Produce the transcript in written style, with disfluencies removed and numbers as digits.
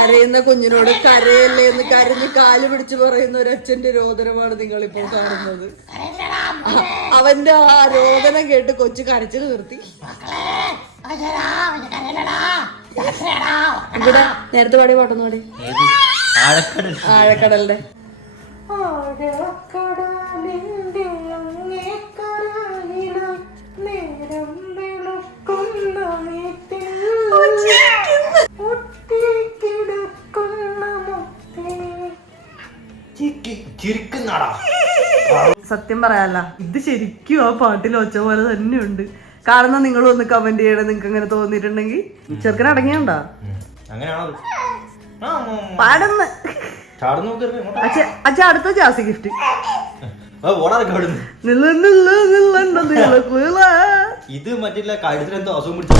കരയുന്ന കുഞ്ഞിനോട് കരയല്ലേ എന്ന് കരഞ്ഞ് കാല് പിടിച്ച് പറയുന്ന ഒരു അച്ഛന്റെ രോദനമാണ് നിങ്ങൾ ഇപ്പോൾ കാണുന്നത്. അവന്റെ ആ രോദനം കേട്ട് കൊച്ചു കരച്ചിൽ നിർത്തി. ഇവിടെ നേരത്തെ പാടിയ പാട്ടൊന്നും പാടി. ആഴക്കടലിന്റെ സത്യം പറയാല്ല, ഇത് ശരിക്കും ആ പാട്ടിൽ ഒച്ച പോലെ തന്നെയുണ്ട്. കാരണം നിങ്ങൾ ഒന്ന് കമന്റ് ചെയ്യണം, നിങ്ങൾക്ക് അങ്ങനെ തോന്നിയിട്ടുണ്ടെങ്കിൽ. ചെറുക്കൻ അടങ്ങിയുണ്ടോ പാടുന്ന അച്ഛ അടുത്ത ജാസി ഗിഫ്റ്റ്. ഇത് മറ്റില്ല കഴുത്തിലെന്തോ അസുഖം പിടിച്ചു.